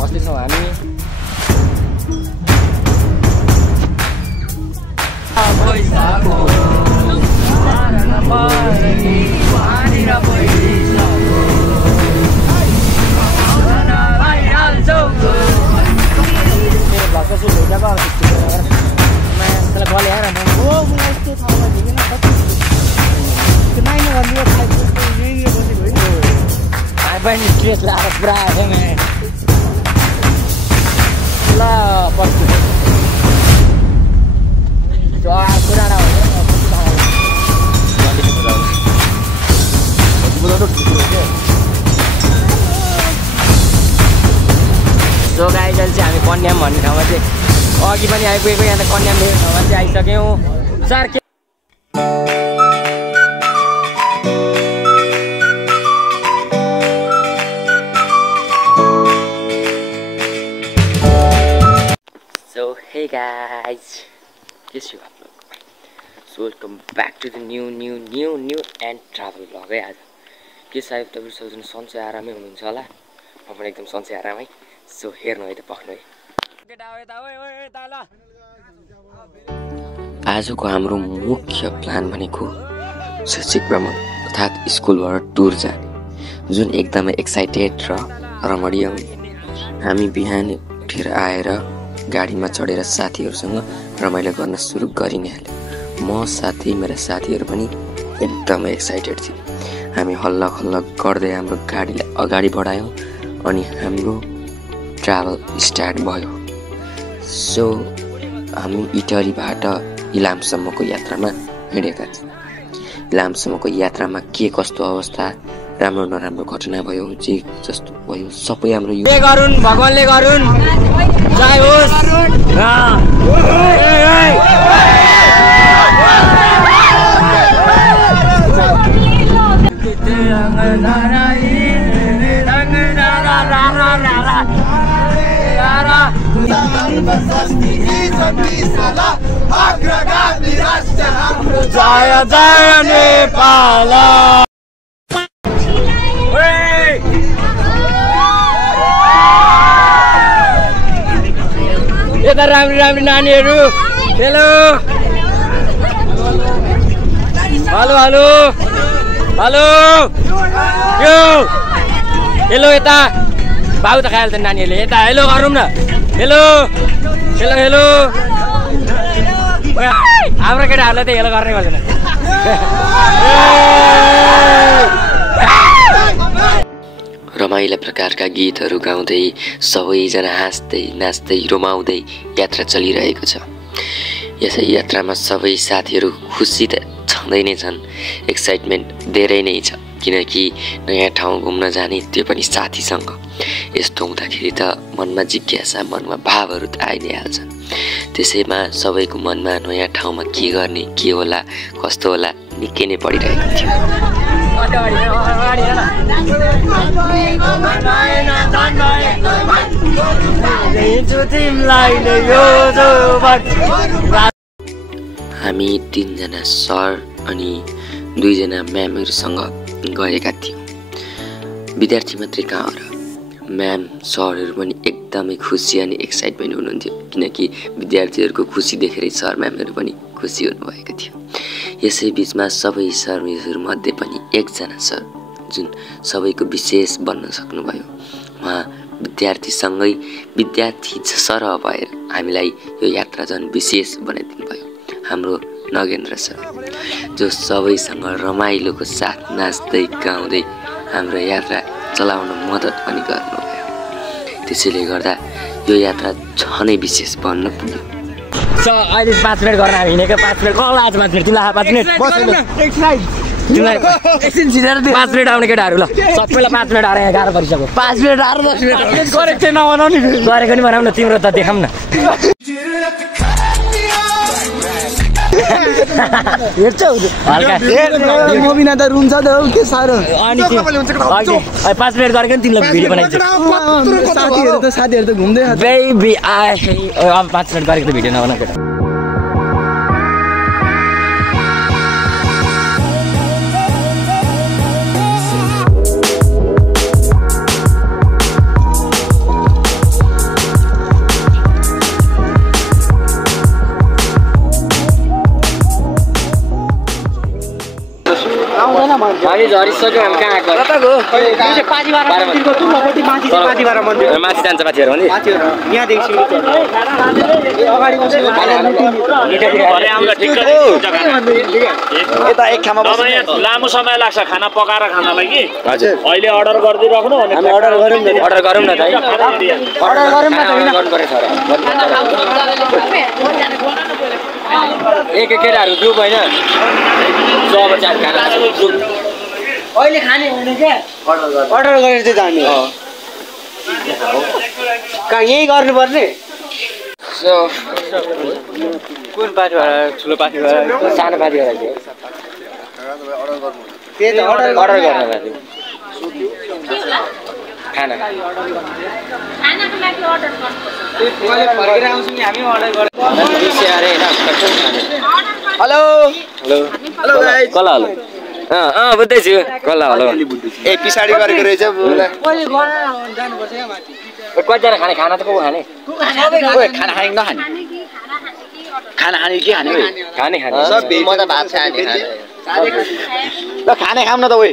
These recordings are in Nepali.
बस्दैछौँ हामी। स्ट्रेस लाएर पुरा आयो मैं ल पस्छु पुराना सो गाइस अहिले चाहिँ हामी कन्याम भन्ने ठाउँमा चाहिँ अघि पनि आइपुगेको यहाँ त कन्याम भन्ने ठाउँमा चाहिँ आइसक्यौँ sir. Hey guys, yes you are. So welcome back to the new and travel vlog है आज। के सायद तपाईहरु सबैजना सन्चै आरामै हुनुहुन्छ होला, म पनि एकदम सन्चै आरामै। सो हेर्नु है त पक्नु है। आजको हाम्रो मुख्य प्लान भनेको शैक्षिक भ्रमण अर्थात् स्कुलबाट टुर जाने, जुन एकदमै एक्साइटेड र रमणीय हुन्छ। हामी बिहान उठेर आएर गाडीमा चढेर साथीहरुसँग रमाइलो गर्न सुरु गरिहाल्यौं। म साथै मेरा साथीहरु पनि एकदमै एक्साइटेड थिए। हामी हल्ला खल्ला गर्दै हाम्रो गाडीलाई अगाडि बढायौं अनि हाम्रो ट्राभल स्टार्ट भयो। सो हामी इटालीबाट इलामसम्मको यात्रामा हिँडेका थियौं। इलामसम्मको यात्रामा के कस्तो अवस्था, राम्रो नराम्रो घटना भयो, जे जस्तो भयो सबै हाम्रो यो गरुन् भगवानले गरुन् जय होस्। जय जय नेपाल। यता राम्री राम्री नानीहरु हेलो हेलो हेलो हेलो यो हेलो यता बाउ त खाइहाल्छ नानीहरुले। यता हेलो गरौँ न, हेलो हेलो हेलो। हाम्रो केटाहरुले त हेलो गर्ने गर्दैन। रमाइला प्रकारका गीतहरू गाउँदै सबैजना हाँस्दै नाच्दै रमाउँदै यात्रा चलिरहेको छ। यसै यात्रामा सबै साथीहरू खुसी त छँदै नै छन्, एक्साइटमेन्ट धेरै नै छ, किनकि नयाँ ठाउँ घुम्न जाने त्यो पनि साथीसँग। यस्तो हुँदाखेरि त मनमा जिज्ञासा, मनमा भावहरू त आइ नै हाल्छन्। त्यसैमा सबैको मनमा नयाँ ठाउँमा के गर्ने, के होला, कस्तो होला निकै नै बढिरहेको थियो। हामी 3 जना सर अनि 2 जना म्यामहरुसँग गएका थियौं। विद्यार्थी मात्रै कहाँ हो र, म्याम सरहरु पनि एकदमै खुसी अनि एक्साइटमेन्ट हुनुहुन्थ्यो, किनकि विद्यार्थीहरुको खुसी देखेर सर म्यामहरु पनि खुसी हुनुभएको थियो। यसै बीचमा सबै सरहरु मध्ये पनि एकजना सर जुन सबैको विशेष बन्न सक्नुभयो, उहाँ विद्यार्थीसँगै विद्यार्थी सरह भएर हामीलाई यो यात्रा झन् विशेष बनाइदिनु भयो। हाम्रो नगेन्द्र सर जो सबैसँग रमाइलोको साथ नाच्दै गाउँदै हाम्रो यात्रा चलाउन मद्दत पनि गर्नुभयो। त्यसैले गर्दा यो यात्रा झनै विशेष बन्न पुग्यो। अहिले 5 मिनेट गर्न हामी हिँडेको। 5 मिनेट कल आज 5 मिनेट तिमीलाई 5 मिनेट तिमीलाई एकछिन छिरेर 5 मिनेट आउने केटाहरू ल सबैलाई 5 मिनेट आएर यहाँ गाह्रो परिसक्यो। 5 मिनेट आएर 10 मिनेट गरेको चाहिँ नबनाऊ नि, गरेको नि बनाऊ न, तिम्रो त देखाऊ न। हेर्छौ हल्का मोबिना त रुन्छ त हो के सारो। अनि 5 मिनेट गरेको नि तिमीलाई भिडियो बनाइदिन्छु। साथीहरु त घुम्दै बेबी आए अब 5 मिनेट गरेको त भिडियो नबनाऊ केटा। हामी झरिसक्यो हामी कहाँ आएको माथि जान्छ माथिहरू भने लामो समय लाग्छ खाना पकाएर खानालाई कि अहिले अर्डर गरिदिइराख्नु अर्डर गरौँ न त एक केटाहरू ग्रुप होइन अब चाहिँ खाना अहिले खाने हुने क्या अर्डर गरेर चाहिँ जाने कहाँ यही गर्नुपर्ने कुन पार्टीबाट ठुलो पार्टीबाट सानो पार्टीबाट त्यही त अर्डर गर्न खाना खानाको लागि अर्डर गर्नुपर्छ फर्केर आउँछौँ नि हामी अर्डर गरेर हेलो हेलो गाइस कला हेलो बुझ्दैछु कला हेलो ए पछाडि गरेको रहेछ कतिजना खाने खाना त को खाने खाना खाने नखाने खाना खाने के खाने खाने म त भात खाने ल खाने खाम न त ओइ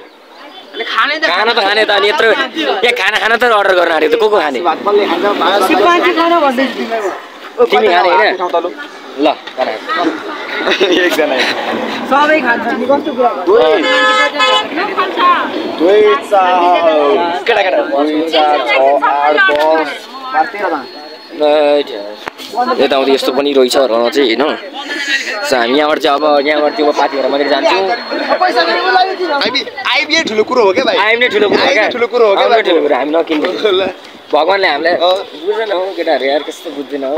खाना त खाने त अनि यत्रो यहाँ खाना त अर्डर गर्न आँटेको त को खाने तिमी खाने होइन ल एकजना सबै खान्छ नि कस्तो कुरा यता आउँदै यस्तो पनि रहेछ र चाहिँ होइन हामी यहाँबाट चाहिँ अब यहाँबाट त्यो पार्टीहरू मात्रै जान्छौँ आइबिए ठुलो कुरो हो क्या भाइ आइम नै ठुलो कुरो हो क्या ठुलो कुरो हो क्या ठुलो कुरो हामी नकिन्नु भगवान्ले हामीलाई बुझ्दैन हौ केटाहरू यार कस्तो बुझ्दैन हौ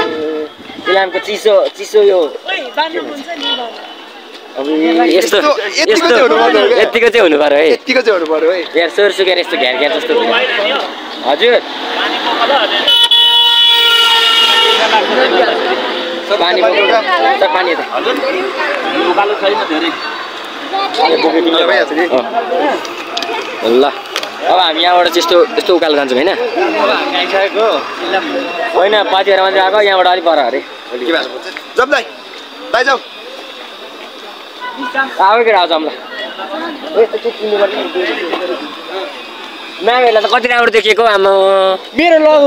इलामको चिसो यो अब यस्तो यतिको चाहिँ हुनु पर्यो है यतिको चाहिँ हुनु पर्यो है यार सोर सुकेर यस्तो घ्यार घ्यार जस्तो हजुर पानी पानी त ल अब हामी यहाँबाट चाहिँ यस्तो उकालो जान्छौँ होइन होइन पार्टीहरू मात्रै आएको यहाँबाट अलिक पर अरे आएको केटा आउँछ ल म्यामहरूलाई त कति राम्रो देखेको आमा मेरो लगाउ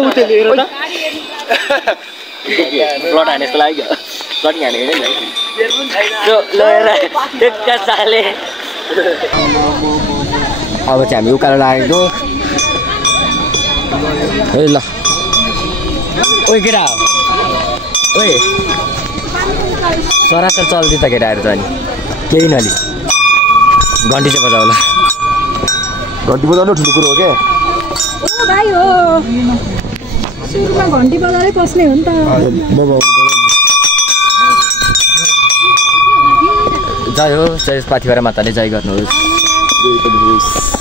ब्लड हाने जस्तो लाग्यो ब्लड हानेको होइन अब चाहिँ हामी उकालो लागेको ए ल ओइ केटा ओइ सरासर चल्दै त केटाहरू त अनि केही नलि घन्टी चाहिँ बजाऊ ल घन्टी बजाउनु ठुलो कुरो हो क्या भाइ हो सुरुमा घन्टी बजारै पस्ने हो नि त जय हो जय पाथिभरा माताले जय गर्नुहोस्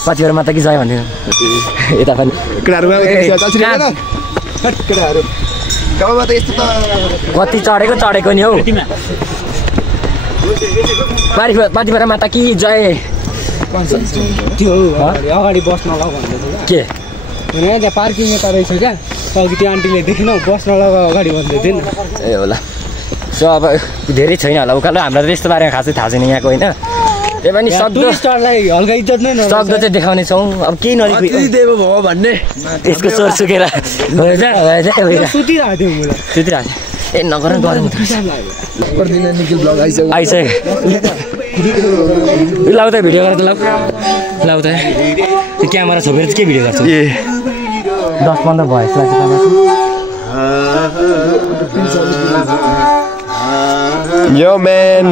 पाथिभरा माता कि जय भन्यो यता पनि कति चढेको नि हौ पाथिभरा माता कि जय त्यो अगाडि बस्न ल भन्दै के होइन त्यहाँ पार्किङ यता रहेछ क्या अघि त्यो आन्टीले देख्नु बस्न लगा अगाडि भन्दै थियो नि ए होला सो अब धेरै छैन होला उकालो हामीलाई त यस्तो बारेमा खासै थाहा छैन यहाँको होइन त्यही पनि टुरिस्टहरूलाई हल्का इज्जत नै सक्दो चाहिँ देखाउने छौँ अब केही नलिएको भयो भन्ने त्यसको स्वर सुकेर सुतिरहेको थियो सुतिरहेको ए नगर गरौँ आइसक्यो लाउ त भिडियो गरेर लाउ त त्यो क्यामेरा छोपेर चाहिँ के भिडियो गर्छ 10-15 भएछ यो म्यान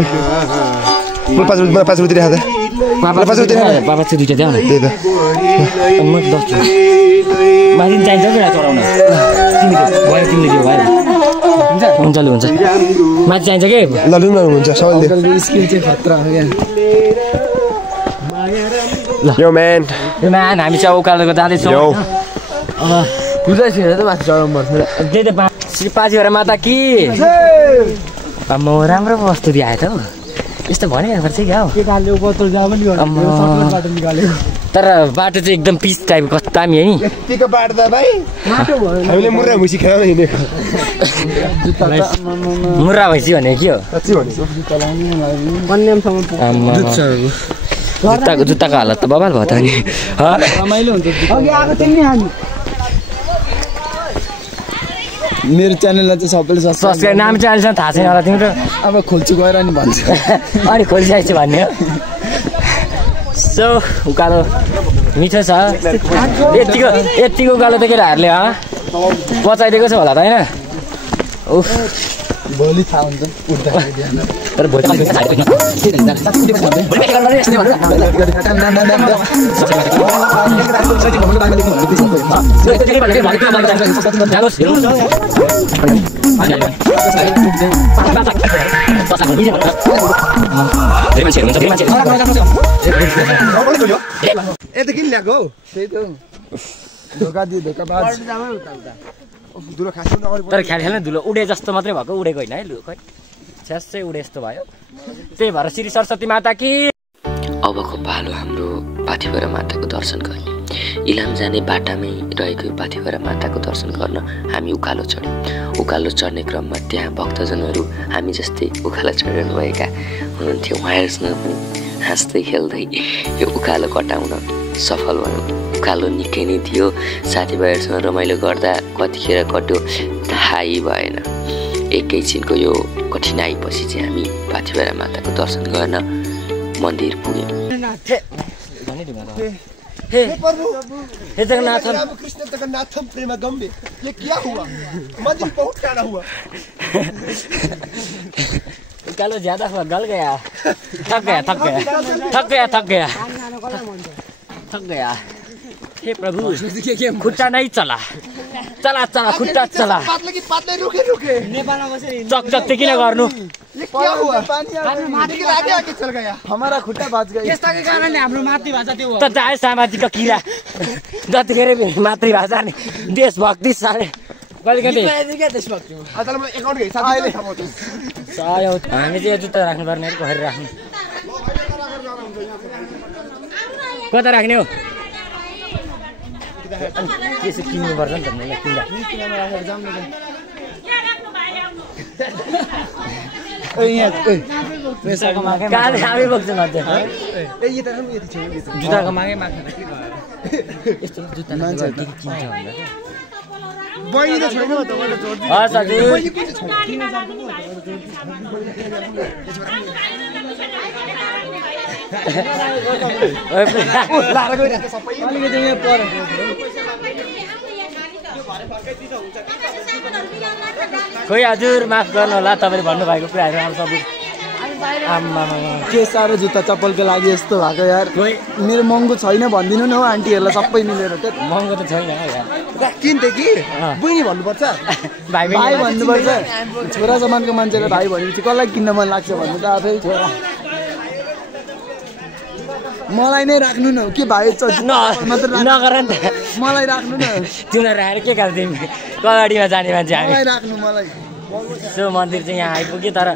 पाँच रुपियाँ देखाएको पापा चाहिँ दुइटा देऊ न त्यही त म 10 माथि चाहिन्छ क्या चढाउन भयो तिमीले दियो भयो हुन्छ ल हुन्छ माथि चाहिन्छ के ल लु न हुन्छ सबैले स्किल चाहिँ खतरा हो क्या यो म्यान हामी चाहिँ उकालो जाँदैछौँ पुरै छैन त माथि चढाउनु पर्छ त्यही त श्री पाथिभरा माता कि म राम्रो वस्तु दिए त हौ यस्तो भने पर्छ क्या हौ तर बाटो चाहिँ एकदम पिच टाइपको कस्तो दामी है नि यतिको बाटो त भाइ हामीले मुर्रा भुसी खाएर हिँडेको मुर्रा भैँसी भने के हो जुत्ताको हालत त बबाल भयो त नि रमाइलो हुन्छ अघि आएको थियौँ नि हामी मेरो च्यानललाई चाहिँ सबैले सब्सक्राइब नाम चाहिँ अहिलेसम्म थाहा छैन होला तिम्रो अब खोल्छु गएर नि भन्छ अनि खोलिसकेको छु भन्ने हो सो उकालो मिठो छ यतिको उकालो त केटाहरूले पचाइदिएको छ होला त होइन उफ भोलि थाहा हुन्छ तर भोलि यता किन ल्याएको हौ त्यही त धोका दियो धोकाबाज तर ख्याल धुलो उडे जस्तो मात्रै भएको उडेको होइन है लु खै छ्यासै उडे जस्तो भयो त्यही भएर श्री सरस्वती माता कि अबको पालो हाम्रो पाथिभरा माताको दर्शन गर्ने इलाम जाने बाटामै रहेको पाथिभरा माताको दर्शन गर्न हामी उकालो चढ्यौँ उकालो चढ्ने क्रममा त्यहाँ भक्तजनहरू हामी जस्तै उकालो चढिरहनुभएका हुनुहुन्थ्यो उहाँहरूसँग पनि हाँस्दै खेल्दै यो उकालो कटाउन सफल भयौँ उकालो निकै नै थियो साथीभाइहरूसँग रमाइलो गर्दा कतिखेर कट्यो थाहै भएन एकैछिनको यो कठिनाइपछि चाहिँ हामी पाथिभरा माताको दर्शन गर्न मन्दिर पुग्यौँ हे जगन्नाथम कृष्ण जगन्नाथम प्रेम गम्बे ये क्या हुआ मंदिर बहुत टाढा हुआ उकालो ज्यादा हुआ गल गया थक गया हे प्रभु खुट्टा नहीं चला खुट्टा चला पातले रुके चकचक किन गर्नु ये क्या हुआ पानी आगे चल गया हमारा खुट्टा बाज गया यसकै कारणले हाम्रो मातृभाषा त्यो त चाहे सामाजिक किरा जतिखेर मातृभाषा नि देशभक्ति सारे कहिले हामी चाहिँ जुत्ता राख्नुपर्ने घरि राख्नु कता राख्ने हो त्यसो किन्नुपर्छ नि त मलाई किन्दा हामी बोक्छ जुत्ताको मागै माग्छ यस्तो जुत्ता मान्छेहरू किन्छ भन्दा बहिनी त छैन खोइ हजुर माफ गर्नु होला तपाईँले भन्नुभएको कुराहरू सबै के साह्रो जुत्ता चप्पलको लागि यस्तो भएको यार मेरो महँगो छैन भनिदिनु न हौ आन्टीहरूलाई सबै मिलेर त महँगो त छैन किन्थे कि बहिनी भन्नुपर्छ भाइ भन्नुपर्छ छोरा समानको मान्छेलाई भाइ भनेपछि कसलाई किन्न मन लाग्छ भन्नु त आफै मलाई नै राख्नु न के भाइ नगर नि त मलाई राख्नु न तिमीलाई राखेर के खाल तिमी कगाडीमा जाने मान्छे हामी मलाई राख्नु मलाई सो मन्दिर चाहिँ यहाँ आइपुग्यो तर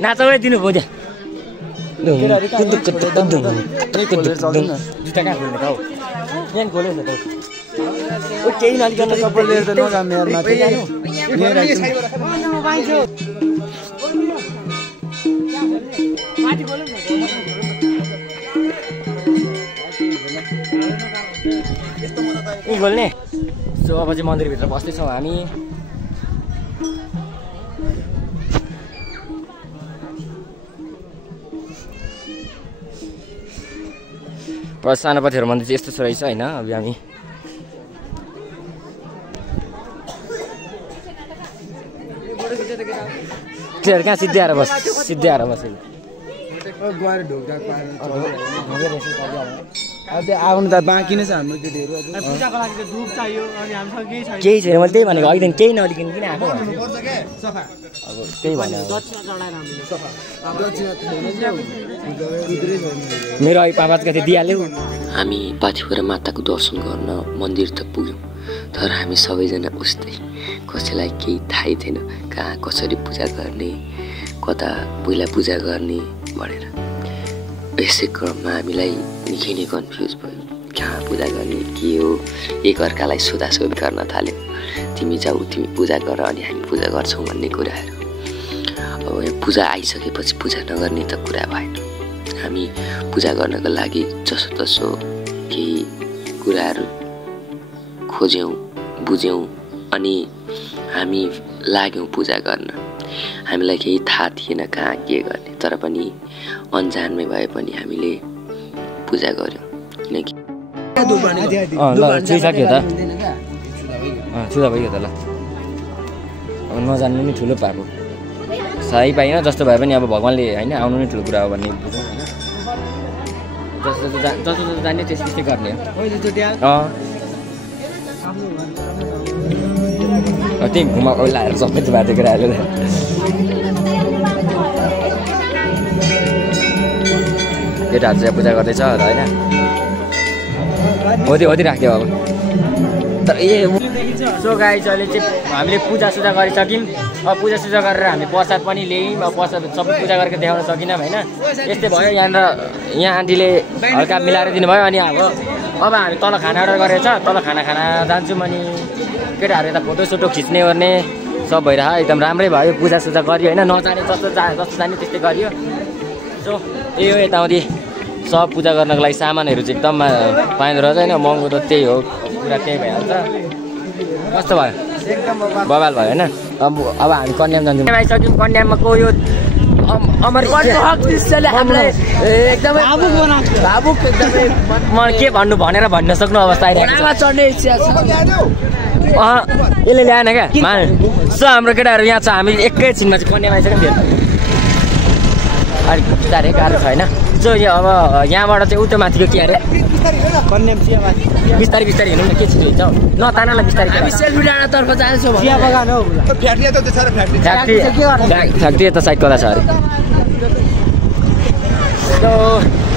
नाचौँ दिनु भयो जुत्ता कहाँ खोल्ने त हौ यहाँ खोलेको छ त केही नलिकन चप्पल लिएर त नजाम यार माथि खोल्ने सो अब चाहिँ मन्दिरभित्र बस्दैछौँ हामी सानो पथेरो मन्दिर चाहिँ यस्तो रहेछ होइन अब हामी त्योहरू कहाँ सिद्ध्याएर बसेको अझै आउनु त बाँकी नै छ हाम्रो केटीहरू पूजाको लागि त धुप चाहियो अनि हामीसँग केही छैन केही छैन मैले त्यही भनेको अघिदेखि केही नलिकन किन आएको अब त्यही भने मेरो अघि पापात कति दिइहाल्यो हामी पाथिभरा माताको दर्शन गर्न मन्दिर त पुग्यौँ तर हामी सबैजना उस्तै कसैलाई केही थाहै थिएन कहाँ कसरी पूजा गर्ने कता पहिला पूजा गर्ने भनेर यसै क्रममा हामीलाई निकै नै कन्फ्युज भयो कहाँ पूजा गर्ने के हो एकअर्कालाई सोधासोध गर्न थाल्यो तिमी जाऊ तिमी पूजा गर अनि हामी पूजा गर्छौँ भन्ने कुराहरू अब यहाँ पूजा आइसकेपछि पूजा नगर्ने त कुरा भएन हामी पूजा गर्नको लागि जसोतसो केही कुराहरू खोज्यौँ बुझ्यौँ अनि हामी लाग्यौँ पूजा गर्न। हामीलाई केही थाहा थिएन कहाँ के गर्ने, तर पनि अन्जानमै भए पनि हामीले पूजा गऱ्यौँ किनकि छुइसक्यो त छुदा भइगयो त ल नजान्नु नि ठुलो पाएको सही पाइन जस्तो भए पनि अब भगवान्ले होइन आउनु नै ठुलो कुरा हो भन्ने बुझौँ होइन जस्तो जस्तो जाने त्यस्तै गर्ने हो त्यही घुमा लाएर सबै बाटो केटाहरूले केटाहरू चाहिँ पूजा गर्दैछ र होइन होती राख्थ्यो अब तर सो गाइस अहिले चाहिँ हामीले पूजासुजा गरिसक्यौँ। अब पूजासुजा गरेर हामी प्रसाद पनि ल्यायौँ। अब प्रसाद सबै पूजा गरेर देखाउन सकिनौँ होइन यस्तै भयो। यहाँ आन्टीले हल्का मिलाएर दिनुभयो। अनि अब हामी तल खाना अर्डर गरेको छ, तल खाना जान्छौँ। अनि केटाहरू यता फोटोसोटो खिच्ने गर्ने सब भइरहेको एकदम राम्रै भयो। पूजासुजा गरियो होइन नजाने जस्तो जाने त्यस्तै गरियो। सो त्यही हो यताउति सब पूजा गर्नको लागि सामानहरू चाहिँ एकदम पाइँदो रहेछ होइन। महँगो त त्यही हो कुरा त्यही भइहाल्छ। कस्तो भयो बवाल भयो होइन। अब हामी कन्याम जान्छौँ। आइसक्यौँ कन्याममा को यो अमर एकदमै म के भन्नु भनेर भन्न सक्नु अवस्था आइरहेको छ। यसले ल्याएन क्या सो हाम्रो केटाहरू यहाँ छ। हामी एकैछिनमा चाहिँ कन्याम आइसक्यौँ। फेरि अलिक बिस्तारै गाह्रो छ होइन। सो यो अब यहाँबाट चाहिँ उतो माथिको के अरे बिस्तारै हिँड्नु न के छिटो हिँड्छ नतानालाई बिस्तारै तर्फ जान्छौँ। फ्याक्ट्री यता साइड कता छ अरे।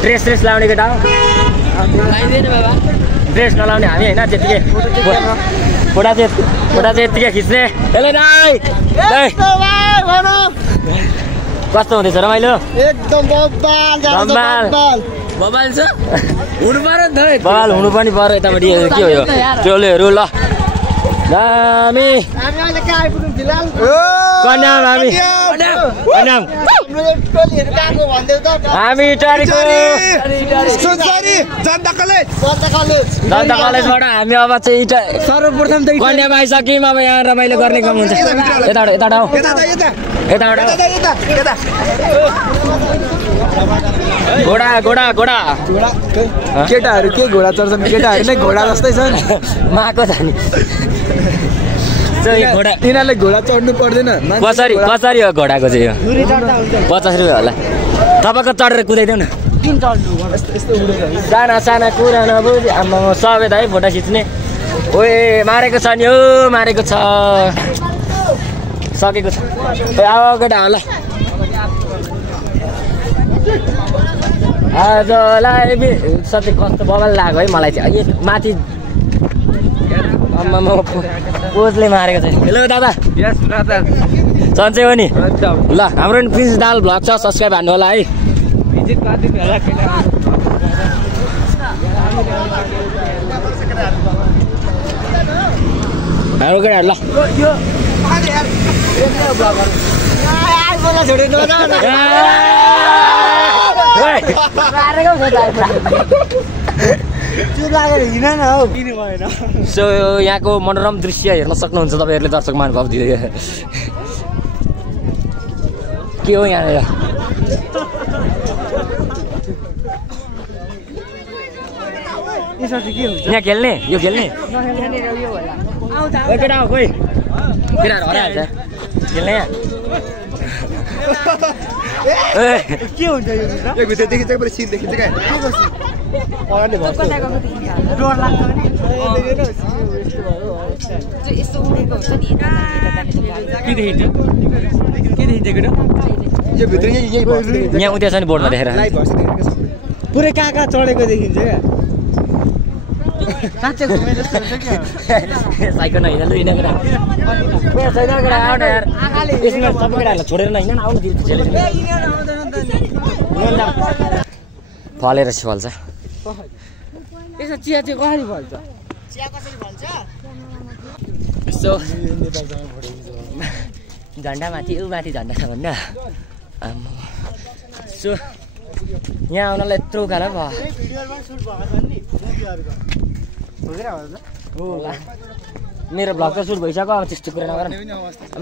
ड्रेस लाउने केटा हो ड्रेस नलाउने हामी होइन। त्यतिकै फोटा चाहिँ यत्तिकै खिच्ने। हेलो दाइ कस्तो हुँदैछ रमाइलो एकदम बबाल छ हुनु पर्यो नि त बबाल हुनु पनि पर्यो। यतापट्टि के हो यो टोलेहरू ल दामी हामी टाढीको जनता कलेजबाट हामी अब चाहिँ सर्वप्रथम कन्यामा आइसक्यौँ। अब यहाँ रमाइलो गर्ने काम हुन्छ। यताबाट आऊ घोडा केटाहरू के घोडा चढ्छन् केटाहरू नै घोडा जस्तै छन् माको छ नि। तिनीहरूले घोडा चढ्नु पर्दैन। कसरी हो घोडाको चाहिँ यो 50 रुपियाँ होला। तपाईँको चढेर कुदाइदेऊ न। साना कुरा नबुझ आमा सबै त है फोटो खिच्ने। ओए मारेको छ नि हो मारेको छ सकेको छ अब केटा होला। आजलाई सधैँ कस्तो बवाल लाग्यो है मलाई चाहिँ। माथि कोचले मारेको छ। हेलो दादा सन्चै हो नि ल। हाम्रो नि प्रिन्स दाल भ्लग छ सब्सक्राइब हान्नु होला है। हाम्रो केटाहरू ल सो यहाँको मनोरम दृश्य हेर्न सक्नुहुन्छ तपाईँहरूले दर्शक महानुभाव दिँदै के हो यहाँनिर। यहाँ खेल्ने यो खेल्ने केटा हो खोइ केटाहरू हराइहाल्छ खेल्ने यहाँ के हुन्छ यो भित्रदेखि चाहिँ सिन देखिन्छ क्या डर लाग्छ के देखिन्छ केटा यो भित्र यही यहाँ उता छ नि बोर्डमा देखेर पुरै कहाँ चढेको देखिन्छ क्या साँच्चै घुमे जस्तो हुन्छ क्या साइकल नहिँड्नु छैन केटा छैन केटा आउन यार यसमा सबै केटाहरूलाई छोडेर नहिँड्नु आउनु दिन्छ फलेर फल्छ यसो चिया चाहिँ कसरी फल्छ यसो झन्डा माथि ऊ माथि झन्डा छ भन्न सो यहाँ आउनलाई यत्रो उकालो भयो मेरो भ्लग त सुट भइसक्यो अब त्यस्तो कुरा नगर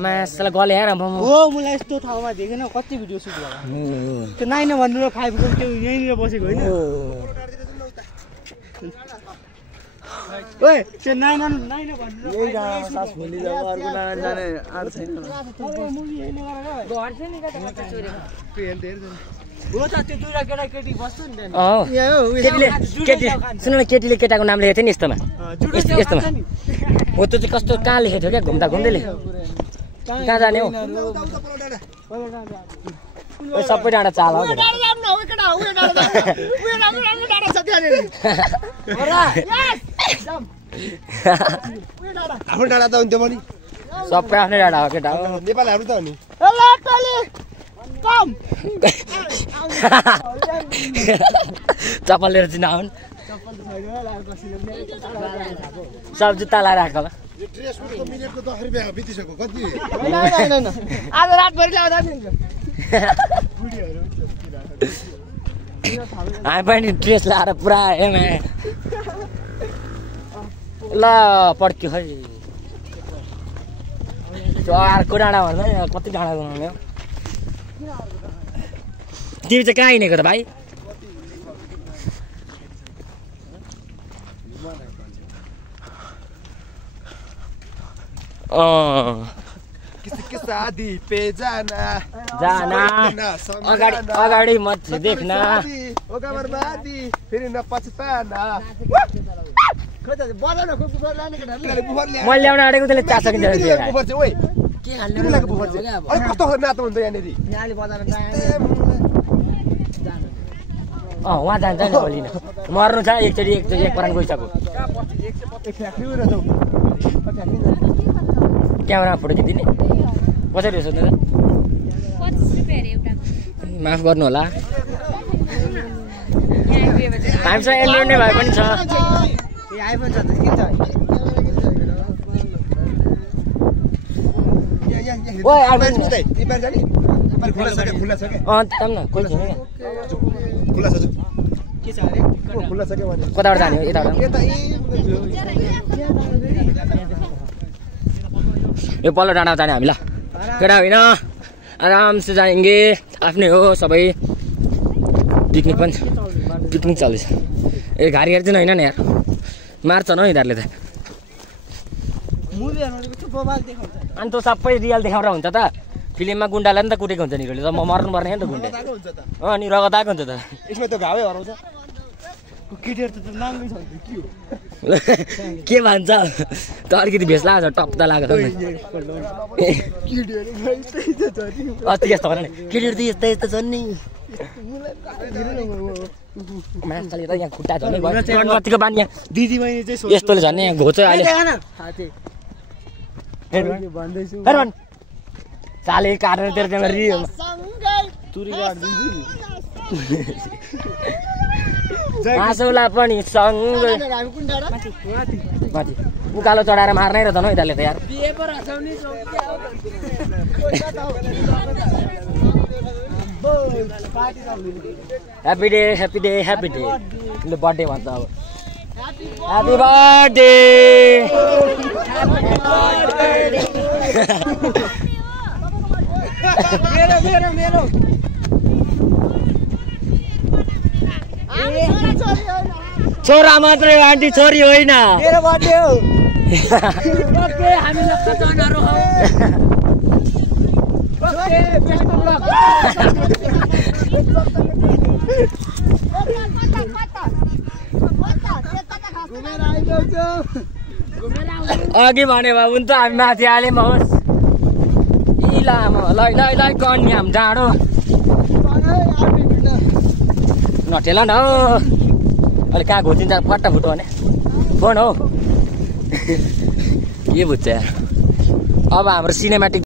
मासलाई गले यहाँ हो मलाई यस्तो ठाउँमा देखेन कति भिडियो सुट भयो त्यो 9 भन्नु र 5 को त्यो यहीँनिर बसेको होइन ओए त्यो 9 भन्नु यही सास भोलि जब अर्को जाने आड छैन हो त त्यो दुईटा केटाकेटी बस्छ नि सुन न केटीले केटाको नाम लेखेको थियो नि यस्तोमा यस्तोमा हो त्यो चाहिँ कस्तो कहाँ लेखेको थियो क्या घुम्दा घुम्दै लेख्यो कहाँ जाने हो सबै डाँडा चाल हो आफ्नो डाँडा त हुन्थ्यो पनि सबै आफ्नै डाँडा हो केटा हो नेपालहरू त हो नि चप्पल लिएर चाहिँ नआउनु सब जुत्ता लाएर आएको होला आज रातभरि ल्याउँदा हामी पनि ड्रेस लाएर पुरा एमा ल पड्क्यो खै त्यो अर्को डाँडा भन्दा कति डाँडा बनाउने हो तिमी चाहिँ कहाँ हिँडेको त भाइ शादी पे जाना अगाडि मत देख्न फेरि नपछताना मैले ल्याउन आँटेको त्यसले 4 सकिन्छ कस्तो नातो हुन्छ यहाँनिर उहाँ जान्छ नि भोलि मर्नु छ एकचोटि एक परान गइसक्यो क्यामेरामा फोटो खिचिदिने कसरी हो सोध्नु माफ गर्नु होला हामीसँग एन्ड्रोइड नै भए पनि छ कताबाट जाने हो यताबाट यो पल्लो डाँडा जाने हामी ल केटा होइन आरामसे जाएंगे आफ्नै हो सबै पिकनिक पनि पिकनिक चल्दैछ ए घारीहरू चाहिँ होइन नि यार मार्छ न यिनीहरूले त अनि त सबै रियल देखाएर हुन्छ त फिल्ममा गुन्डालाई नि त कुटेको हुन्छ नि त म मर्नुपर्ने हो नि त गुन्डा अनि रगत आएको हुन्छ त यसमा त घावै हराउँछ के भन्छ त अलिकति भेष लाग्छ टप्दा लाग्छ अस्ति यस्तो भन केटीहरू त यस्तो यस्तो छन् नि मान्छेले त यहाँ खुट्टा झन् कतिको बानी यहाँ दिदी बहिनी चाहिँ यस्तोले झन् यहाँ घोच्यो अहिले चाले काटेर तेरो त्यहाँ रियो हाँसौला पनि सँगै माथि उकालो चढाएर मार्नै रहेछ न यिनीहरूले त यार happy day happy day happy day ल बर्थडे भन्छ अब ह्याप्पी बर्थडे मेरो छोरा मात्रै आन्टी छोरी होइन मेरो बर्थडे हो हामी लक्ष्मणहरू हौ अघि भने भए हुन्छ हामी माथि हाल्यौँ होस् यी लामो लै कन्या हाम डाँडो नठेल न हौ अहिले कहाँ घुचिन्छ फट्टा फुट्यो भने फोन हौ के बुझ्छ अब हाम्रो सिनेमेटिक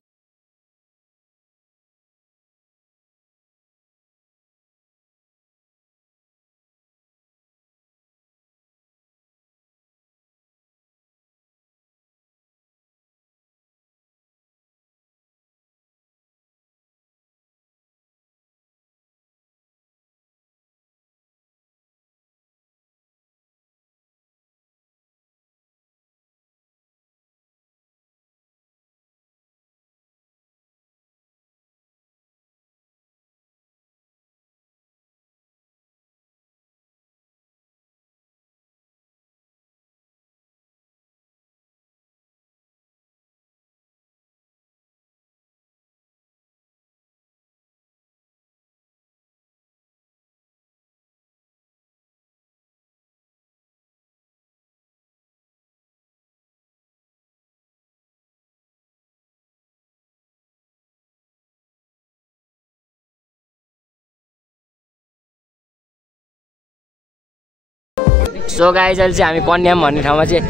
सो गाइज अहिले चाहिँ हामी कन्याम भन्ने ठाउँमा चाहिँ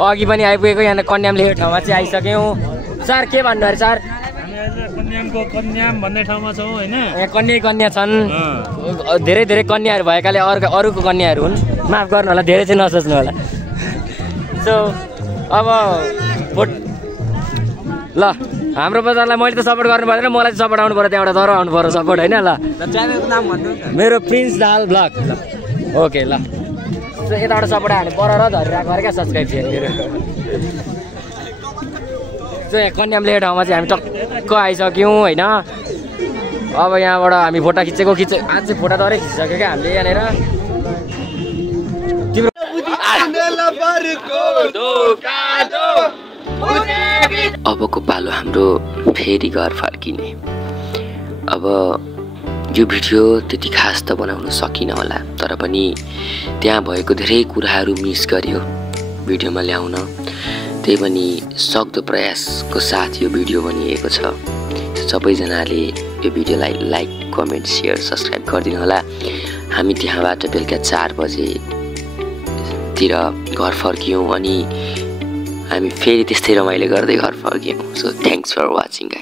अघि पनि आइपुगेको यहाँ कन्याम लेखेको ठाउँमा चाहिँ आइसक्यौँ सर के भन्नु अरे सर कन्याम भन्ने ठाउँमा छौँ होइन यहाँ कन्या छन् धेरै धेरै कन्याहरू भएकाले अरूको कन्याहरू हुन् माफ गर्नु होला धेरै चाहिँ नसोच्नु होला सो अब ल हाम्रो बजारलाई मैले त सपोर्ट गर्नु पर्दैन मलाई सपोर्ट आउनु पर्यो त्यहाँबाट तर आउनु पर्यो सपोर्ट होइन ल मेरो प्रिन्स दाल ब्लग ओके ल यताबाट सपोर्ट हाल्नु पर र धरिरहेको अरे क्या सब्सक्राइब थियो मेरो यहाँ कन्याम लेखेको ठाउँमा चाहिँ हामी टक्क आइसक्यौँ होइन अब यहाँबाट हामी फोटो आज चाहिँ फोटो दरै खिचिसक्यो क्या हामीले यहाँनिर अबको पालो हाम्रो फेरि घर फर्किने। अब यो भिडियो त्यति खास त बनाउन सकिनँ होला तर पनि त्यहाँ भएको धेरै कुराहरू मिस गरियो भिडियोमा ल्याउन त्यही पनि सक्दो प्रयासको साथ यो भिडियो बनिएको छ। सबैजनाले यो भिडियोलाई लाइक कमेन्ट सेयर सब्सक्राइब गरिदिनु होला। हामी त्यहाँबाट बेलुका 4 बजेतिर घर फर्क्यौँ अनि हामी फेरि त्यस्तै रमाइलो गर्दै घर फर्क्यौँ। So thanks for watching guys.